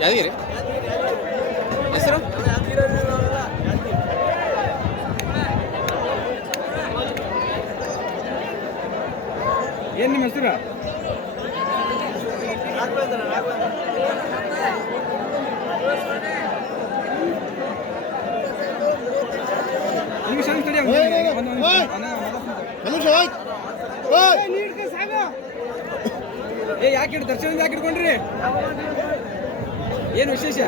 ಯಾದಗಿರಿ ಹೆಸರು ಏನು ನಿಮ್ಮ ಹೆಸರು? ಯಾಕೆ ದರ್ಶನ ಯಾಕೆ ಇಟ್ಕೊಂಡ್ರಿ? ಏನು ವಿಶೇಷ?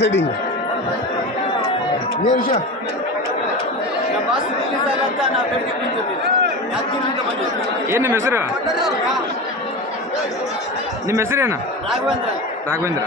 ಸೈಡಿಂಗ್ ಏನು ವಿಷಯ? ಏನು ನಿಮ್ಮ ಹೆಸರು? ನಿಮ್ಮ ಹೆಸರೇನು? ರಾಘವೇಂದ್ರ.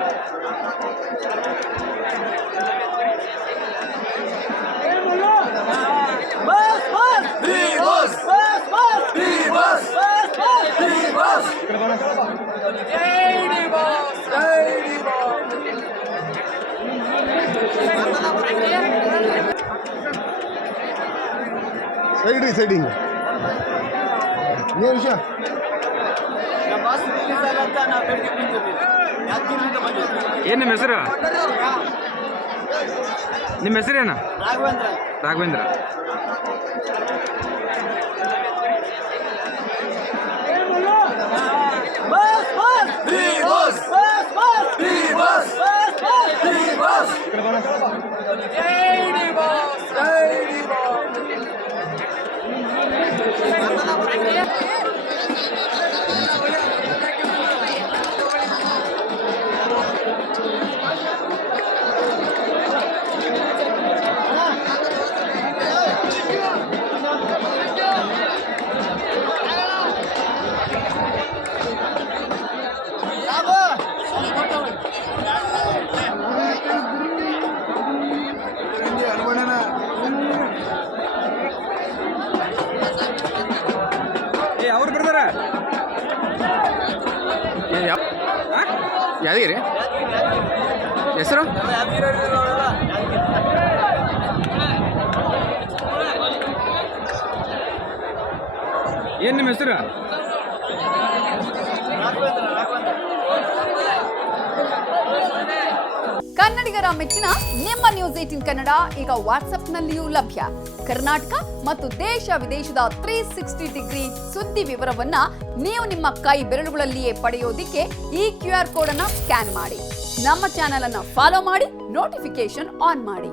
ಸೈಡಿಂಗ್ ಏನು ವಿಷಯ? ಏನು ನಿಮ್ಮ ಹೆಸರು? ನಿಮ್ಮ ಹೆಸರೇನು? ರಾಘವೇಂದ್ರ. ಅವ್ರು ಬರ್ತಾರ ಯಾದಗಿರಿ ಹೆಸರು ಏನು ನಿಮ್ಮ ಹೆಸರು? ಕನ್ನಡಿಗರ ಮೆಚ್ಚಿನ ನಿಮ್ಮ ನ್ಯೂಸ್ 18 ಕನ್ನಡ ಈಗ ವಾಟ್ಸ್ಆಪ್ನಲ್ಲಿಯೂ ಲಭ್ಯ. ಕರ್ನಾಟಕ ಮತ್ತು ದೇಶ ವಿದೇಶದ 360 ಡಿಗ್ರಿ ಸುದ್ದಿ ವಿವರವನ್ನ ನೀವು ನಿಮ್ಮ ಕೈ ಬೆರಳುಗಳಲ್ಲಿಯೇ ಪಡೆಯೋದಿಕ್ಕೆ ಈ QR ಕೋಡ್ ಅನ್ನು ಸ್ಕ್ಯಾನ್ ಮಾಡಿ. ನಮ್ಮ ಚಾನೆಲ್ ಅನ್ನು ಫಾಲೋ ಮಾಡಿ, ನೋಟಿಫಿಕೇಶನ್ ಆನ್ ಮಾಡಿ.